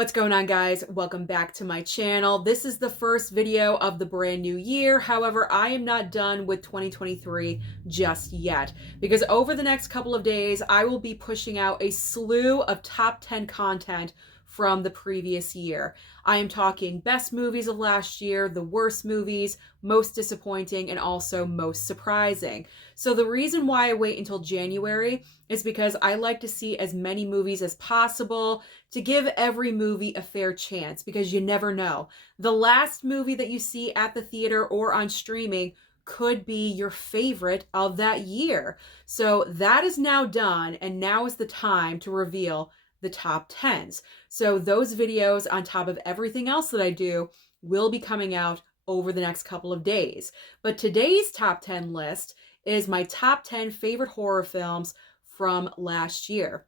What's going on, guys? Welcome back to my channel. This is the first video of the brand new year. However, I am not done with 2023 just yet, because over the next couple of days, I will be pushing out a slew of top 10 content from the previous year. I am talking best movies of last year, the worst movies, most disappointing, and also most surprising. So the reason why I wait until January is because I like to see as many movies as possible to give every movie a fair chance, because you never know. The last movie that you see at the theater or on streaming could be your favorite of that year. So that is now done, and now is the time to reveal the top 10s. So those videos, on top of everything else that I do, will be coming out over the next couple of days. But today's top 10 list is my top 10 favorite horror films from last year.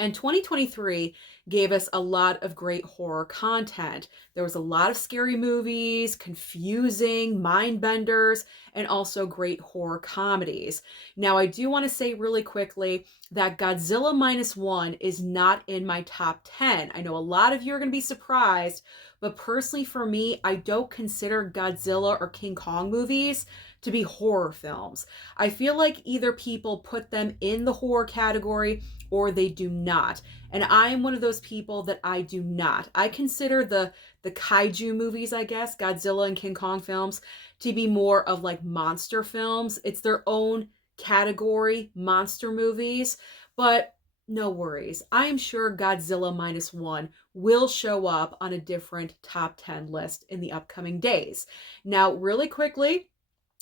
And 2023 gave us a lot of great horror content. There was a lot of scary movies, confusing, mind benders, and also great horror comedies. Now, I do want to say really quickly that Godzilla Minus One is not in my top 10. I know a lot of you are going to be surprised, but personally for me, I don't consider Godzilla or King Kong movies to be horror films. I feel like either people put them in the horror category or they do not. And I am one of those people that I do not. I consider the kaiju movies, I guess, Godzilla and King Kong films, to be more of like monster films. It's their own category, monster movies. But no worries. I am sure Godzilla Minus One will show up on a different top 10 list in the upcoming days. Now, really quickly,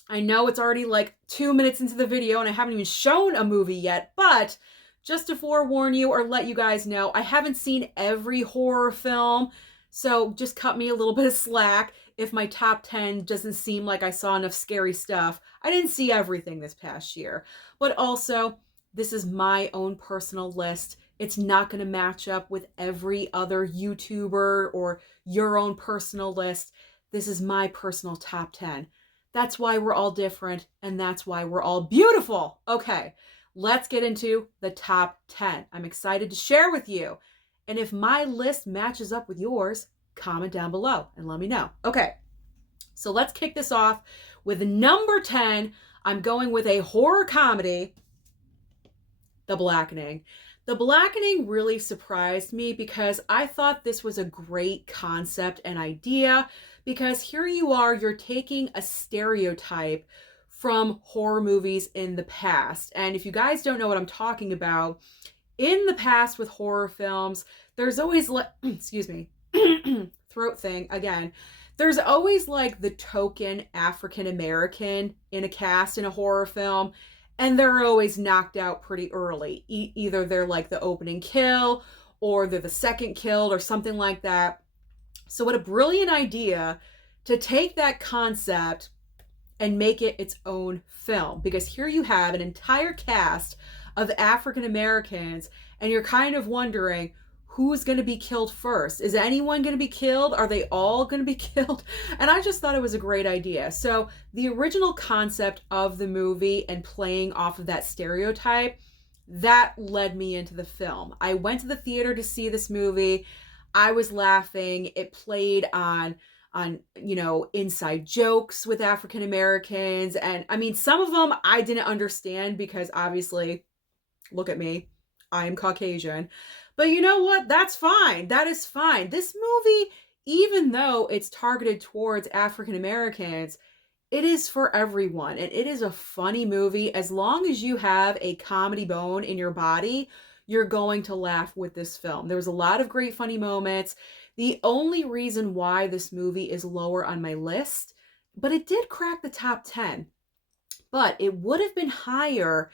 I know it's already like 2 minutes into the video and I haven't even shown a movie yet, but just to forewarn you or let you guys know, I haven't seen every horror film, so just cut me a little bit of slack if my top 10 doesn't seem like I saw enough scary stuff. I didn't see everything this past year, but also this is my own personal list. It's not going to match up with every other YouTuber or your own personal list. This is my personal top 10. That's why we're all different, and that's why we're all beautiful. Okay, let's get into the top 10. I'm excited to share with you. And if my list matches up with yours, comment down below and let me know. Okay, so let's kick this off with number 10. I'm going with a horror comedy, The Blackening. The Blackening really surprised me because I thought this was a great concept and idea, because here you are, you're taking a stereotype from horror movies in the past. And if you guys don't know what I'm talking about, in the past with horror films, there's always excuse me, throat thing again. There's always like the token African American in a cast in a horror film, and they're always knocked out pretty early. Either they're like the opening kill, or they're the second killed, or something like that. So what a brilliant idea to take that concept and make it its own film, because here you have an entire cast of African Americans and you're kind of wondering who's going to be killed first. Is anyone going to be killed? Are they all going to be killed? And I just thought it was a great idea. So the original concept of the movie and playing off of that stereotype, that led me into the film. I went to the theater to see this movie. I was laughing. It played on inside jokes with African Americans. And I mean, some of them I didn't understand because obviously, look at me, I am Caucasian. But you know what? That's fine. That is fine. This movie, even though it's targeted towards African Americans, it is for everyone. And it is a funny movie. As long as you have a comedy bone in your body, you're going to laugh with this film. There was a lot of great funny moments. The only reason why this movie is lower on my list, but it did crack the top 10, but it would have been higher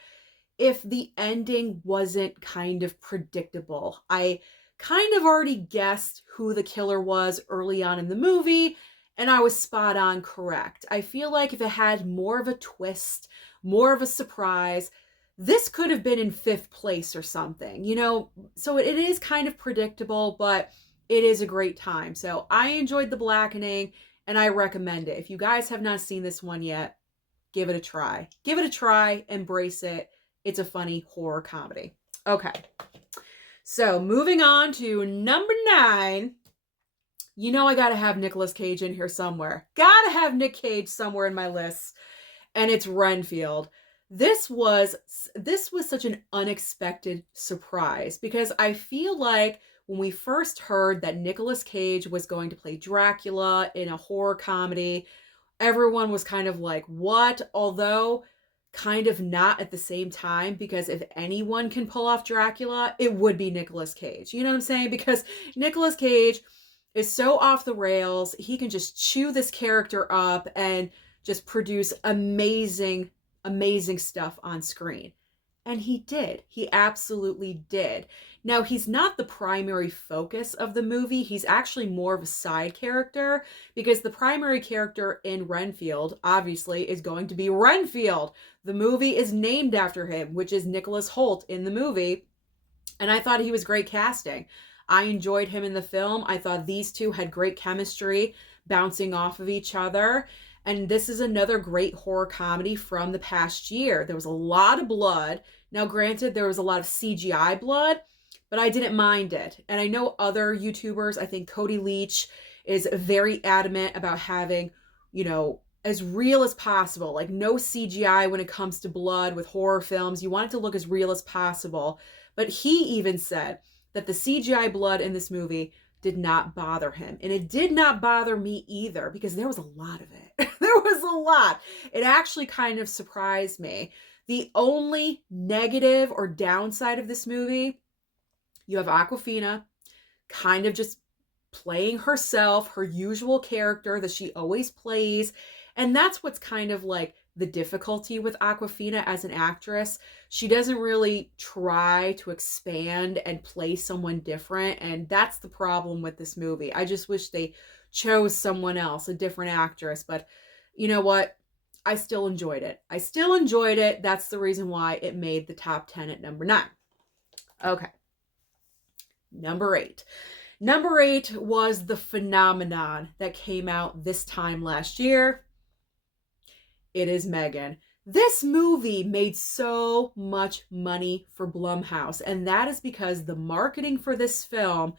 if the ending wasn't kind of predictable. I kind of already guessed who the killer was early on in the movie, and I was spot on correct. I feel like if it had more of a twist, more of a surprise, this could have been in 5th place or something, so it is kind of predictable, but it is a great time. So I enjoyed The Blackening and I recommend it. If you guys have not seen this one yet, give it a try. Give it a try, embrace it. It's a funny horror comedy. Okay. So moving on to number 9. You know I gotta have Nicolas Cage in here somewhere. Gotta have Nick Cage somewhere in my list. And it's Renfield. This was such an unexpected surprise because I feel like when we first heard that Nicolas Cage was going to play Dracula in a horror comedy, everyone was kind of like, what? Although kind of not at the same time, because if anyone can pull off Dracula, it would be Nicolas Cage. You know what I'm saying? Because Nicolas Cage is so off the rails. He can just chew this character up and just produce amazing, amazing stuff on screen. And he did. He absolutely did. Now, he's not the primary focus of the movie. He's actually more of a side character because the primary character in Renfield, obviously, is going to be Renfield. The movie is named after him, which is Nicholas Hoult in the movie. And I thought he was great casting. I enjoyed him in the film. I thought these two had great chemistry, bouncing off of each other. And this is another great horror comedy from the past year. There was a lot of blood. Now, granted, there was a lot of CGI blood, but I didn't mind it. And I know other YouTubers, I think Cody Leach is very adamant about having, as real as possible. Like no CGI when it comes to blood with horror films. You want it to look as real as possible. But he even said that the CGI blood in this movie did not bother him. And it did not bother me either because there was a lot of it. There was a lot. It actually kind of surprised me. The only negative or downside of this movie, you have Awkwafina kind of just playing herself, her usual character that she always plays. And that's what's kind of like the difficulty with Awkwafina as an actress. She doesn't really try to expand and play someone different. And that's the problem with this movie. I just wish they chose someone else, a different actress. But you know what? I still enjoyed it. That's the reason why it made the top 10 at number 9. Okay. Number 8. Number 8 was The Phenomenon that came out this time last year. It is Megan. This movie made so much money for Blumhouse, and that is because the marketing for this film,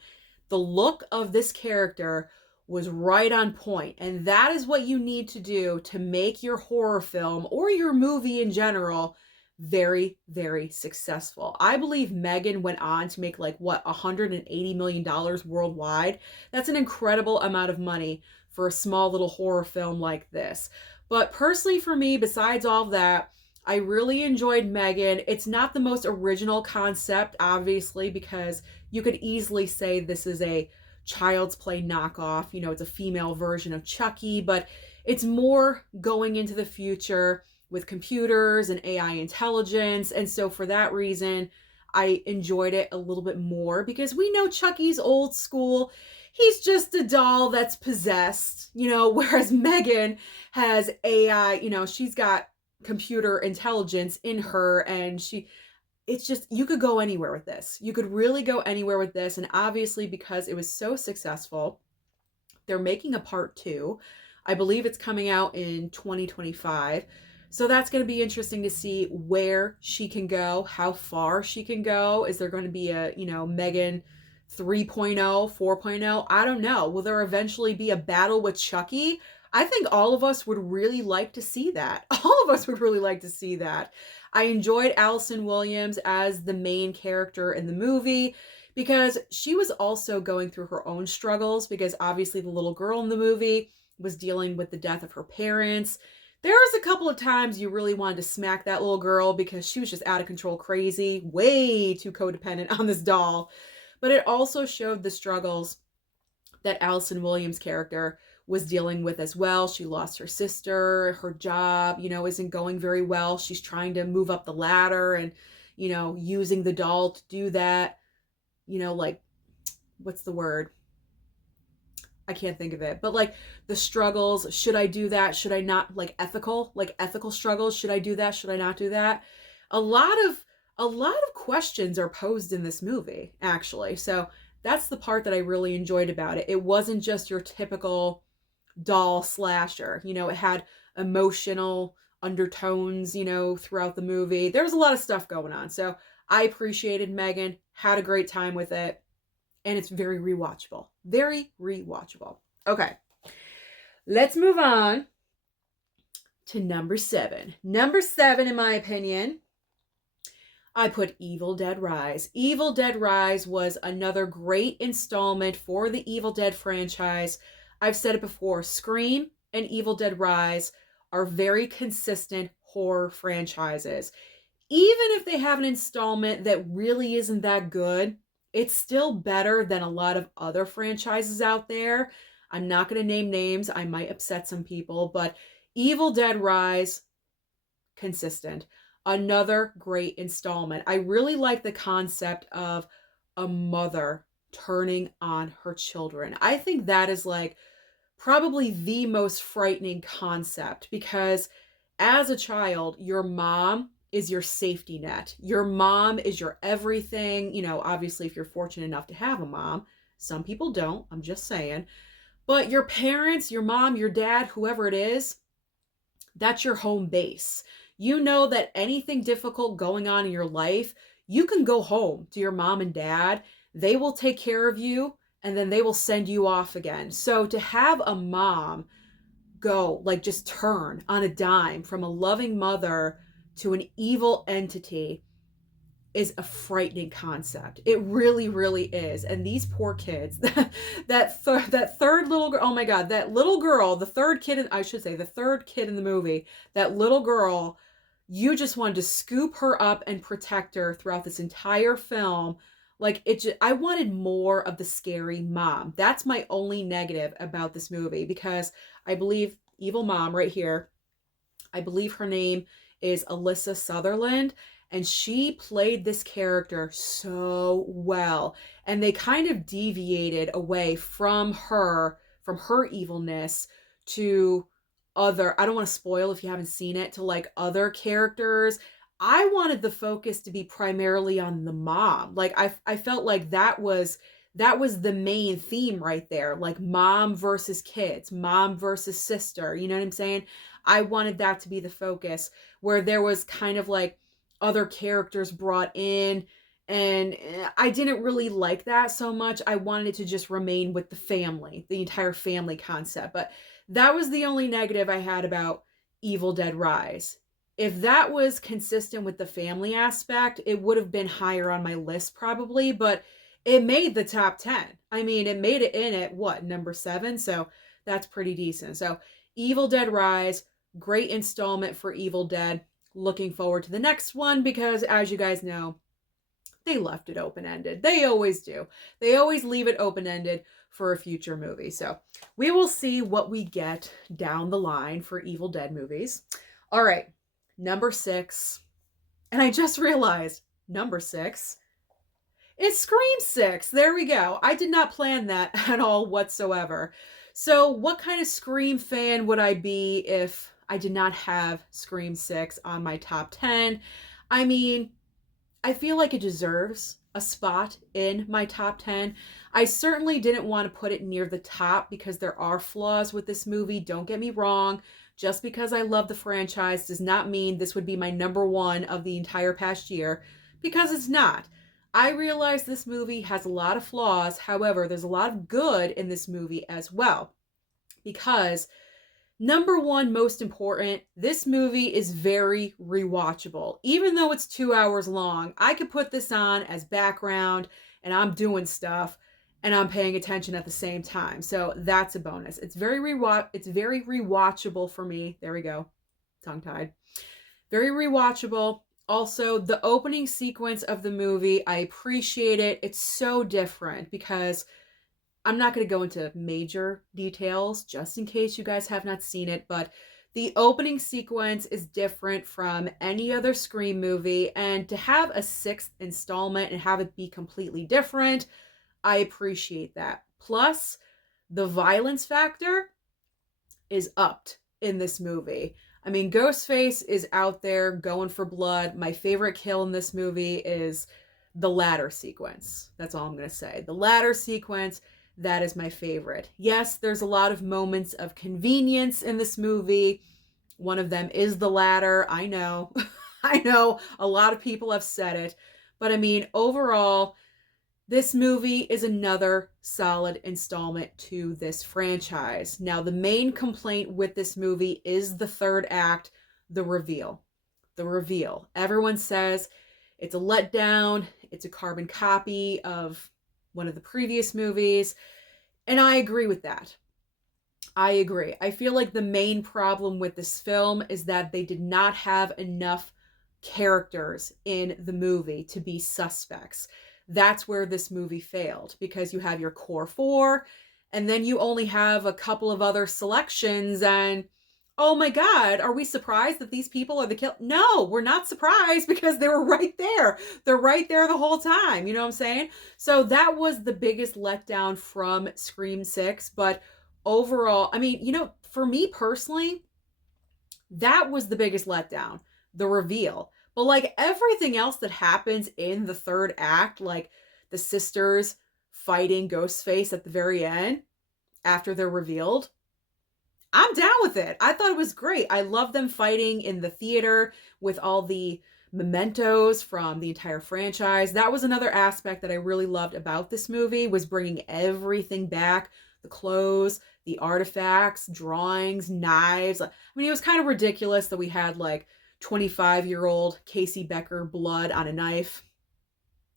the look of this character was right on point. And that is what you need to do to make your horror film or your movie in general very, very successful. I believe Megan went on to make $180 million worldwide. That's an incredible amount of money for a small little horror film like this. But personally for me, besides all of that, I really enjoyed Megan. It's not the most original concept, obviously, because you could easily say this is a Child's Play knockoff. It's a female version of Chucky, but it's more going into the future with computers and AI intelligence. And so for that reason, I enjoyed it a little bit more because we know Chucky's old school. He's just a doll that's possessed, whereas Megan has AI, she's got computer intelligence in her, and it's just, you could go anywhere with this. You could really go anywhere with this. And obviously, because it was so successful, they're making a part 2. I believe it's coming out in 2025. So that's going to be interesting to see where she can go, how far she can go. Is there going to be a, Megan 3.0, 4.0? I don't know. Will there eventually be a battle with Chucky? I think all of us would really like to see that. All of us would really like to see that. I enjoyed Allison Williams as the main character in the movie because she was also going through her own struggles, because obviously the little girl in the movie was dealing with the death of her parents. There was a couple of times you really wanted to smack that little girl because she was just out of control crazy, way too codependent on this doll. But it also showed the struggles that Allison Williams' character was dealing with as well. She lost her sister, her job, isn't going very well. She's trying to move up the ladder and, using the doll to do that. What's the word? I can't think of it, but the struggles, should I do that? Should I not? Ethical struggles. Should I do that? Should I not do that? A lot of questions are posed in this movie, actually. So that's the part that I really enjoyed about it. It wasn't just your typical doll slasher. It had emotional undertones, throughout the movie. There was a lot of stuff going on. So I appreciated Megan, had a great time with it, and it's very rewatchable. Very rewatchable. Okay, let's move on to number 7. Number 7, in my opinion, I put Evil Dead Rise. Evil Dead Rise was another great installment for the Evil Dead franchise. I've said it before, Scream and Evil Dead Rise are very consistent horror franchises. Even if they have an installment that really isn't that good, it's still better than a lot of other franchises out there. I'm not going to name names, I might upset some people, but Evil Dead Rise, consistent. Another great installment. I really like the concept of a mother turning on her children. I think that is like probably the most frightening concept, because as a child, your mom is your safety net. Your mom is your everything. You know, obviously, if you're fortunate enough to have a mom, some people don't, I'm just saying. But your parents, your mom, your dad, whoever it is, that's your home base. You know that anything difficult going on in your life, you can go home to your mom and dad. They will take care of you, and then they will send you off again. So to have a mom go, like, just turn on a dime from a loving mother to an evil entity is a frightening concept. It really, really is. And these poor kids, that third little girl, oh my God, that little girl, the third kid, I should say, the third kid in the movie, that little girl, you just wanted to scoop her up and protect her throughout this entire film. Like, I wanted more of the scary mom. That's my only negative about this movie, because I believe evil mom right here, I believe her name is Alyssa Sutherland, and she played this character so well. And they kind of deviated away from her evilness to other, I don't want to spoil if you haven't seen it, to like other characters. I wanted the focus to be primarily on the mom. Like I felt like that was the main theme right there. Like mom versus kids, mom versus sister, you know what I'm saying? I wanted that to be the focus, where there was kind of like other characters brought in, and I didn't really like that so much. I wanted it to just remain with the family, the entire family concept. But that was the only negative I had about Evil Dead Rise. If that was consistent with the family aspect, it would have been higher on my list probably, but it made the top 10. I mean, it made it in at what, number 7? So that's pretty decent. So Evil Dead Rise, great installment for Evil Dead. Looking forward to the next one, because as you guys know, they left it open-ended. They always do. They always leave it open-ended for a future movie. So we will see what we get down the line for Evil Dead movies. All right, number 6. And I just realized number 6 is Scream 6. There we go. I did not plan that at all whatsoever. So what kind of Scream fan would I be if I did not have Scream 6 on my top 10? I mean, I feel like it deserves a spot in my top 10. I certainly didn't want to put it near the top because there are flaws with this movie. Don't get me wrong. Just because I love the franchise does not mean this would be my number 1 of the entire past year, because it's not. I realize this movie has a lot of flaws. However, there's a lot of good in this movie as well. Because number 1, most important, this movie is very rewatchable. Even though it's 2 hours long, I could put this on as background and I'm doing stuff and I'm paying attention at the same time. So that's a bonus. It's very rewatchable for me. There we go. Tongue-tied. Very rewatchable. Also, the opening sequence of the movie, I appreciate it. It's so different because I'm not going to go into major details just in case you guys have not seen it, but the opening sequence is different from any other Scream movie, and to have a 6th installment and have it be completely different, I appreciate that. Plus, the violence factor is upped in this movie. I mean, Ghostface is out there going for blood. My favorite kill in this movie is the ladder sequence. That's all I'm going to say. The ladder sequence, that is my favorite. Yes, there's a lot of moments of convenience in this movie. One of them is the ladder. I know. I know a lot of people have said it. But I mean, overall, this movie is another solid installment to this franchise. Now, the main complaint with this movie is the third act, the reveal. The reveal. Everyone says it's a letdown, it's a carbon copy of one of the previous movies, and I agree with that. I agree. I feel like the main problem with this film is that they did not have enough characters in the movie to be suspects. That's where this movie failed, because you have your core four, and then you only have a couple of other selections, and oh my God, are we surprised that these people are the kill? No, we're not surprised, because they were right there. They're right there the whole time. You know what I'm saying? So that was the biggest letdown from Scream 6, but overall, I mean, for me personally, that was the biggest letdown, the reveal. But like everything else that happens in the third act, like the sisters fighting Ghostface at the very end after they're revealed, I'm down with it. I thought it was great. I love them fighting in the theater with all the mementos from the entire franchise. That was another aspect that I really loved about this movie, was bringing everything back, the clothes, the artifacts, drawings, knives. I mean, it was kind of ridiculous that we had like 25-year-old Casey Becker blood on a knife.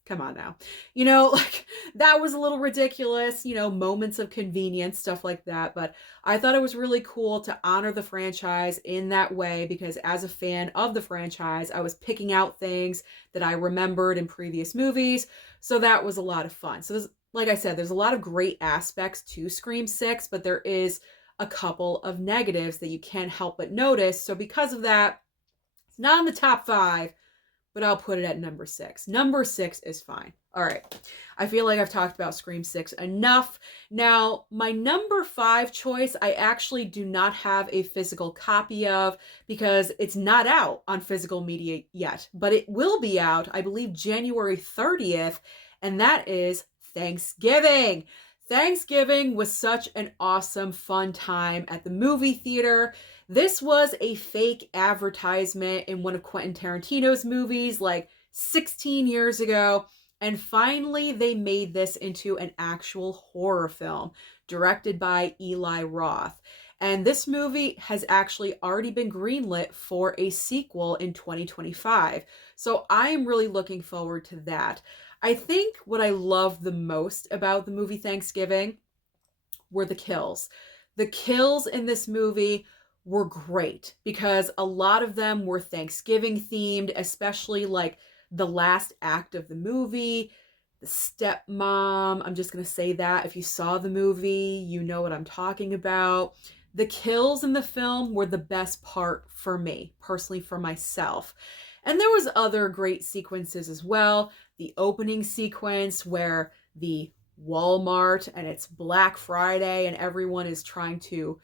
Come on now. Like that was a little ridiculous, moments of convenience, stuff like that. But I thought it was really cool to honor the franchise in that way, because as a fan of the franchise, I was picking out things that I remembered in previous movies. So that was a lot of fun. So like I said, there's a lot of great aspects to Scream 6, but there is a couple of negatives that you can't help but notice. So because of that, it's not in the top 5, but I'll put it at number 6. Number 6 is fine. All right. I feel like I've talked about Scream 6 enough. Now, my number 5 choice, I actually do not have a physical copy of, because it's not out on physical media yet, but it will be out, I believe, January 30th, and that is Thanksgiving. Thanksgiving was such an awesome, fun time at the movie theater. This was a fake advertisement in one of Quentin Tarantino's movies like 16 years ago. And finally, they made this into an actual horror film directed by Eli Roth. And this movie has actually already been greenlit for a sequel in 2025. So I am really looking forward to that. I think what I love the most about the movie Thanksgiving were the kills. The kills in this movie were great, because a lot of them were Thanksgiving themed, especially like the last act of the movie, the stepmom. I'm just going to say that if you saw the movie, you know what I'm talking about. The kills in the film were the best part for me, personally, for myself. And there was other great sequences as well. The opening sequence where the Walmart, and it's Black Friday, and everyone is trying to,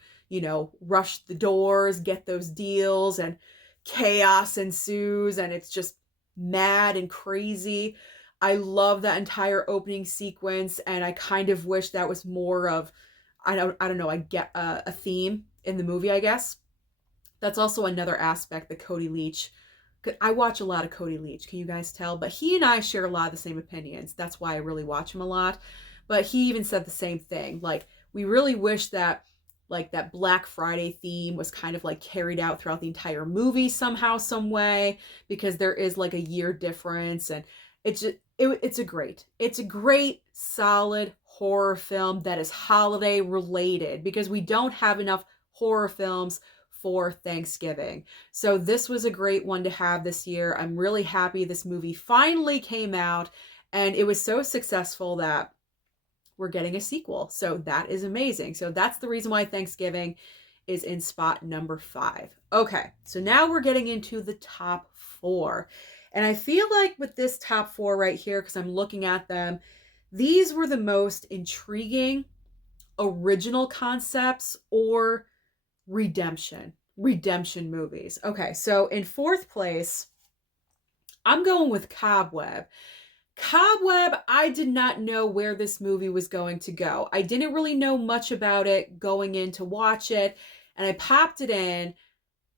rush the doors, get those deals, and chaos ensues, and it's just mad and crazy. I love that entire opening sequence, and I kind of wish that was more of, I don't know, I get a theme in the movie, I guess. That's also another aspect that Cody Leach, I watch a lot of Cody Leach, can you guys tell? But he and I share a lot of the same opinions. That's why I really watch him a lot. But he even said the same thing. Like, we really wish that, like, that Black Friday theme was kind of like carried out throughout the entire movie somehow, some way, because there is like a year difference, and it's just, it's a great, solid horror film that is holiday related, because we don't have enough horror films for Thanksgiving. So this was a great one to have this year. I'm really happy this movie finally came out, and it was so successful that we're getting a sequel. So that is amazing. So that's the reason why Thanksgiving is in spot number 5. Okay, so now we're getting into the top 4. And I feel like with this top 4 right here, because I'm looking at them, these were the most intriguing original concepts or redemption movies. Okay, so in 4th place, I'm going with Cobweb. Cobweb, I did not know where this movie was going to go. I didn't really know much about it going in to watch it, and I popped it in,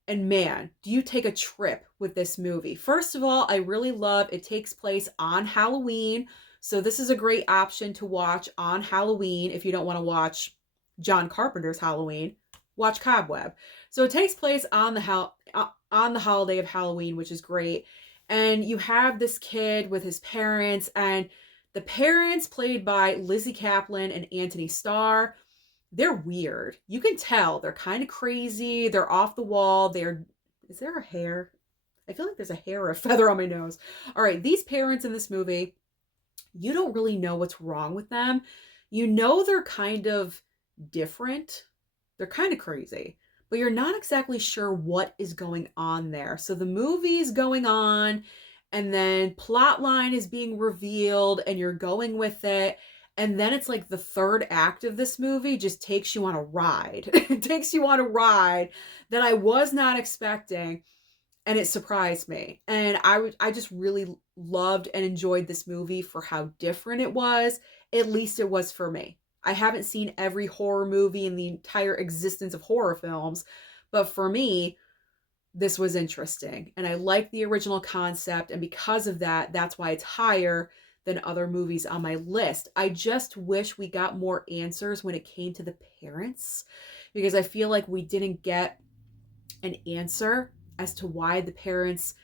And man, do you take a trip with this movie. First of all, I really love it takes place on Halloween. So this is a great option to watch on Halloween if you don't want to watch John Carpenter's Halloween. Watch Cobweb. So it takes place on the holiday of Halloween, which is great. And you have this kid with his parents, and the parents, played by Lizzie Kaplan and Anthony Starr, they're weird. You can tell they're kind of crazy. They're off the wall. Is there a hair? I feel like there's a hair or a feather on my nose. All right, these parents in this movie, you don't really know what's wrong with them. You know they're kind of different. They're kind of crazy, but you're not exactly sure what is going on there. So the movie is going on, and then plot line is being revealed, and you're going with it. And then it's like the third act of this movie just takes you on a ride. It takes you on a ride that I was not expecting, and it surprised me. And I just really loved and enjoyed this movie for how different it was. At least it was for me. I haven't seen every horror movie in the entire existence of horror films, but for me, this was interesting. And I liked the original concept, and because of that, that's why it's higher than other movies on my list. I just wish we got more answers when it came to the parents, because I feel like we didn't get an answer as to why the parents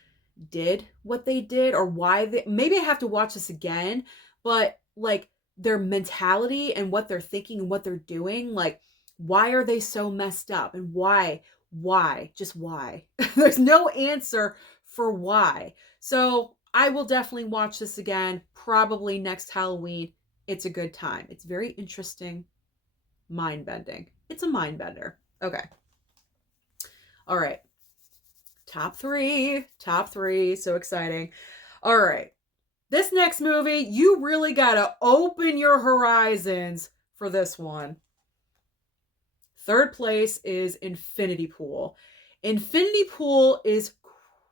did what they did, or why maybe I have to watch this again, but like their mentality and what they're thinking and what they're doing, like why are they so messed up, and just why? There's no answer for why. So I will definitely watch this again, probably next Halloween. It's a good time. It's very interesting, mind-bending. It's a mind bender. Okay. All right. Top three. So exciting. All right. This next movie, you really got to open your horizons for this one. Third place is Infinity Pool. Infinity Pool is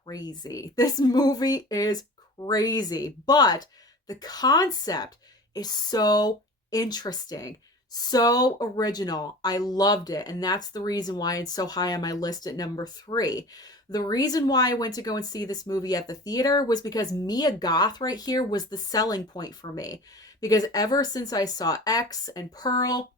crazy. This movie is crazy, but the concept is so interesting, so original. I loved it, and that's the reason why it's so high on my list at number 3. The reason why I went to go and see this movie at the theater was because Mia Goth right here was the selling point for me, because ever since I saw X and Pearl,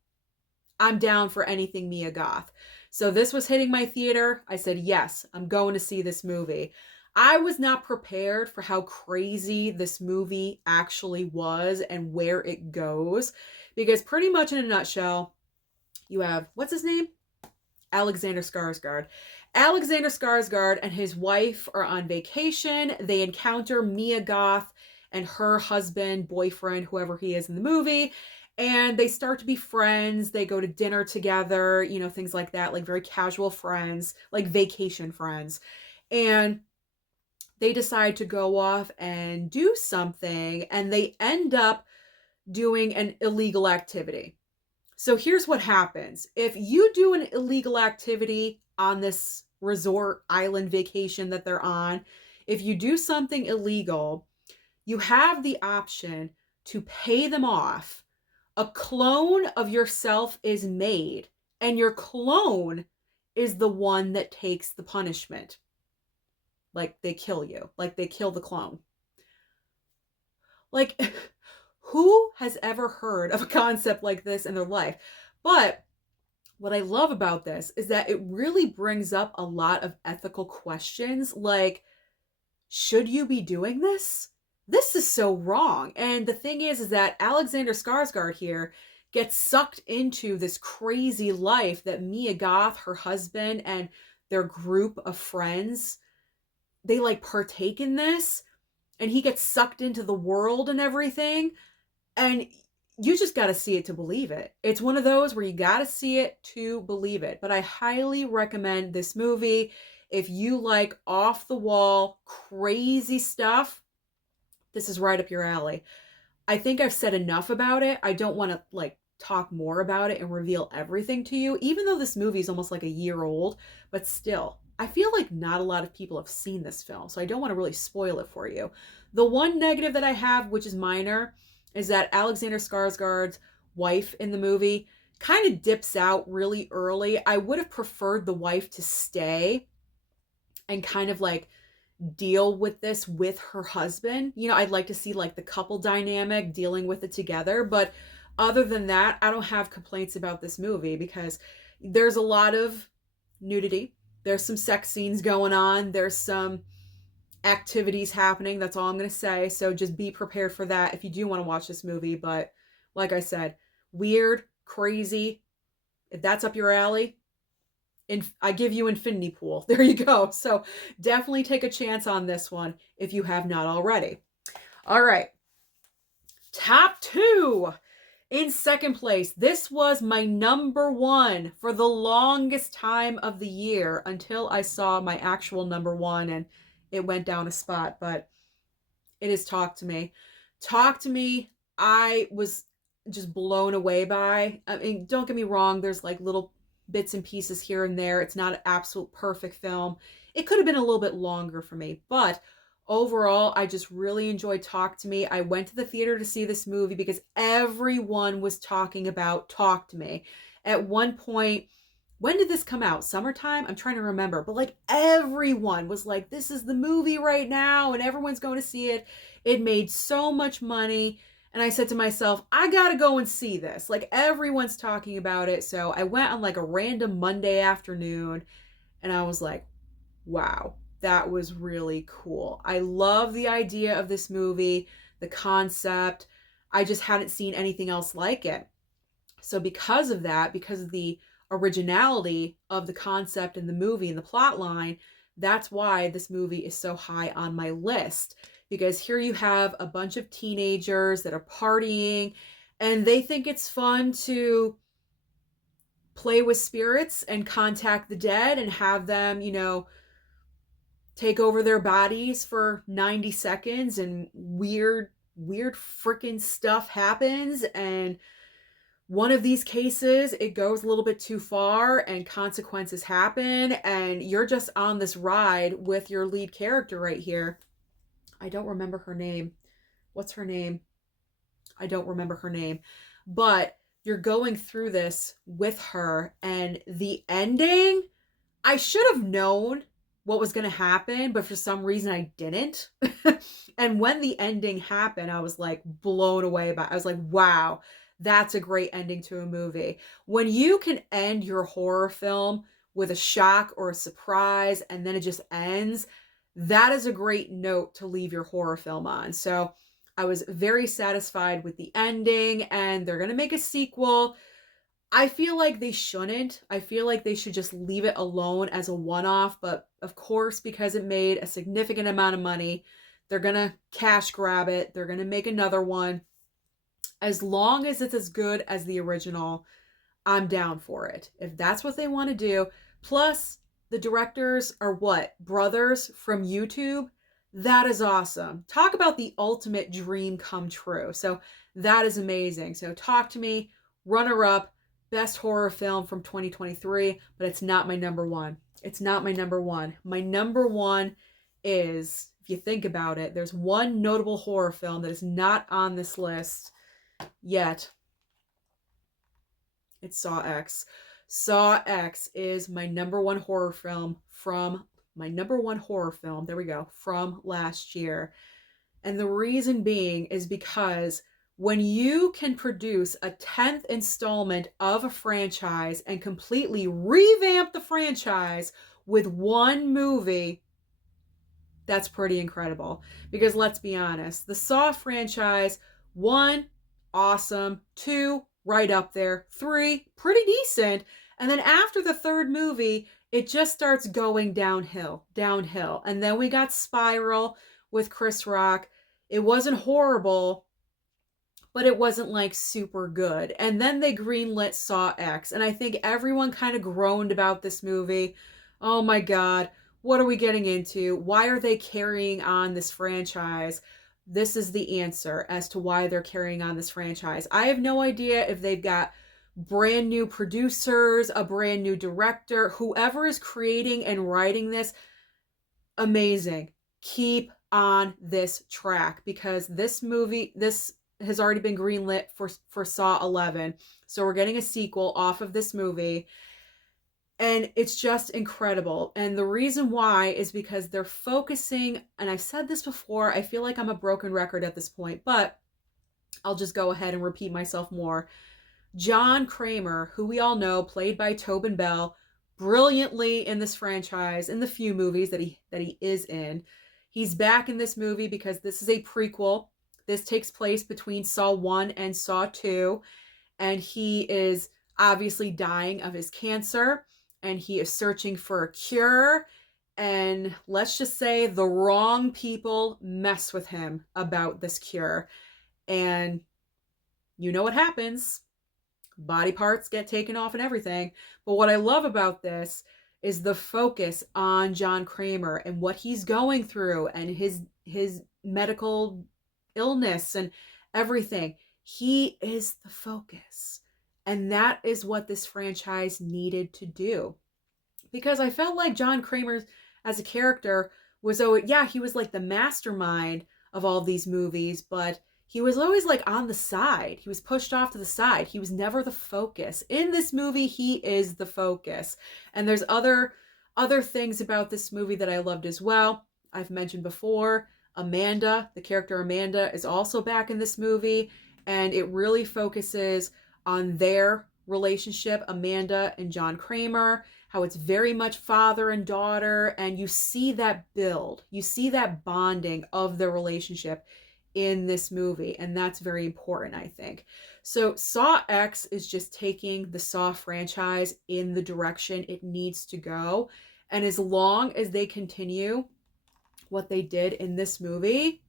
I'm down for anything Mia Goth. So this was hitting my theater. I said, yes, I'm going to see this movie. I was not prepared for how crazy this movie actually was and where it goes. Because pretty much in a nutshell, you have, what's his name? Alexander Skarsgård. Alexander Skarsgård and his wife are on vacation. They encounter Mia Goth and her husband, boyfriend, whoever he is in the movie. And they start to be friends. They go to dinner together, you know, things like that, like very casual friends, like vacation friends. And they decide to go off and do something, and they end up doing an illegal activity. So here's what happens. If you do an illegal activity on this resort island vacation that they're on, if you do something illegal, you have the option to pay them off. A clone of yourself is made, and your clone is the one that takes the punishment. Like, they kill you. Like, they kill the clone. Like, who has ever heard of a concept like this in their life? But what I love about this is that it really brings up a lot of ethical questions. Like, should you be doing this? This is so wrong. And the thing is that Alexander Skarsgård here gets sucked into this crazy life that Mia Goth, her husband, and their group of friends, they like partake in this, and he gets sucked into the world and everything. And you just got to see it to believe it. It's one of those where you got to see it to believe it. But I highly recommend this movie. If you like off the wall, crazy stuff, this is right up your alley. I think I've said enough about it. I don't want to like talk more about it and reveal everything to you, even though this movie is almost like a year old, but still, I feel like not a lot of people have seen this film, so I don't want to really spoil it for you. The one negative that I have, which is minor, is that Alexander Skarsgård's wife in the movie kind of dips out really early. I would have preferred the wife to stay and kind of like deal with this with her husband. You know, I'd like to see like the couple dynamic dealing with it together. But other than that, I don't have complaints about this movie because there's a lot of nudity. There's some sex scenes going on. There's some activities happening. That's all I'm going to say. So just be prepared for that if you do want to watch this movie. But like I said, weird, crazy. If that's up your alley, I give you Infinity Pool. There you go. So definitely take a chance on this one if you have not already. All right. Top 2. In second place, this was my number 1 for the longest time of the year until I saw my actual number 1 and it went down a spot, but it is Talk to Me. Talk to Me, I was just blown away by. I mean, don't get me wrong, there's like little bits and pieces here and there. It's not an absolute perfect film. It could have been a little bit longer for me, but overall, I just really enjoyed Talk to Me. I went to the theater to see this movie because everyone was talking about Talk to Me. At one point, when did this come out? Summertime? I'm trying to remember. But like everyone was like, this is the movie right now and everyone's going to see it. It made so much money. And I said to myself, I got to go and see this. Like everyone's talking about it. So I went on like a random Monday afternoon and I was like, wow, that was really cool. I love the idea of this movie, the concept. I just hadn't seen anything else like it. So because of that, because of the originality of the concept and the movie and the plot line, that's why this movie is so high on my list. Because here you have a bunch of teenagers that are partying and they think it's fun to play with spirits and contact the dead and have them, you know, take over their bodies for 90 seconds and weird freaking stuff happens. And one of these cases, it goes a little bit too far and consequences happen. And you're just on this ride with your lead character right here. I don't remember her name. What's her name? I don't remember her name. But you're going through this with her. And the ending, I should have known what was going to happen, but for some reason I didn't. And when the ending happened, I was like blown away by it. I was like, wow, that's a great ending to a movie. When you can end your horror film with a shock or a surprise and then it just ends, that is a great note to leave your horror film on. So I was very satisfied with the ending, and they're going to make a sequel. I feel like they shouldn't. I feel like they should just leave it alone as a one-off. But of course, because it made a significant amount of money, they're going to cash grab it. They're going to make another one. As long as it's as good as the original, I'm down for it. If that's what they want to do. Plus, the directors are what? Brothers from YouTube? That is awesome. Talk about the ultimate dream come true. So that is amazing. So Talk to Me, runner-up. Best horror film from 2023, but it's not my number 1. It's not my number 1. My number 1 is, if you think about it, there's one notable horror film that is not on this list yet. It's Saw X. Saw X is my number 1 horror film from there we go, from last year. And the reason being is because when you can produce a 10th installment of a franchise and completely revamp the franchise with one movie, that's pretty incredible. Because let's be honest, the Saw franchise, 1, awesome. 2, right up there. 3, pretty decent. And then after the 3rd movie, it just starts going downhill. And then we got Spiral with Chris Rock. It wasn't horrible, but it wasn't like super good. And then they greenlit Saw X. And I think everyone kind of groaned about this movie. Oh my God, what are we getting into? Why are they carrying on this franchise? This is the answer as to why they're carrying on this franchise. I have no idea if they've got brand new producers, a brand new director, whoever is creating and writing this, amazing. Keep on this track, because this has already been greenlit for Saw 11. So we're getting a sequel off of this movie. And it's just incredible. And the reason why is because they're focusing, and I've said this before, I feel like I'm a broken record at this point, but I'll just go ahead and repeat myself more. John Kramer, who we all know, played by Tobin Bell, brilliantly in this franchise, in the few movies that he is in. He's back in this movie because this is a prequel. This takes place between Saw 1 and Saw 2, and he is obviously dying of his cancer, and he is searching for a cure. And let's just say the wrong people mess with him about this cure. And you know what happens. Body parts get taken off and everything. But what I love about this is the focus on John Kramer and what he's going through and his medical illness and everything. He is the focus. And that is what this franchise needed to do. Because I felt like John Kramer as a character was, oh yeah, he was like the mastermind of all these movies, but he was always like on the side. He was pushed off to the side. He was never the focus. In this movie, he is the focus. And there's other things about this movie that I loved as well. I've mentioned before, Amanda, the character Amanda, is also back in this movie, and it really focuses on their relationship, Amanda and John Kramer, how it's very much father and daughter, and you see that build, you see that bonding of their relationship in this movie, and that's very important, I think. So Saw X is just taking the Saw franchise in the direction it needs to go, and as long as they continue what they did in this movie,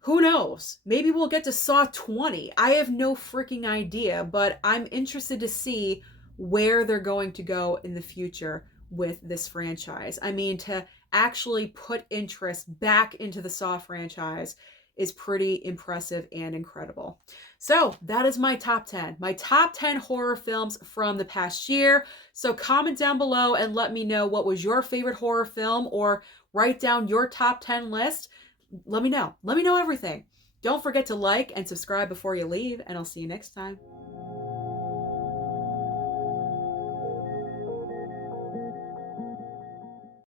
who knows? Maybe we'll get to Saw 20. I have no freaking idea, but I'm interested to see where they're going to go in the future with this franchise. I mean, to actually put interest back into the Saw franchise is pretty impressive and incredible. So that is my top 10. My top 10 horror films from the past year. So comment down below and let me know what was your favorite horror film, or write down your top 10 list. Let me know. Let me know everything. Don't forget to like and subscribe before you leave, and I'll see you next time.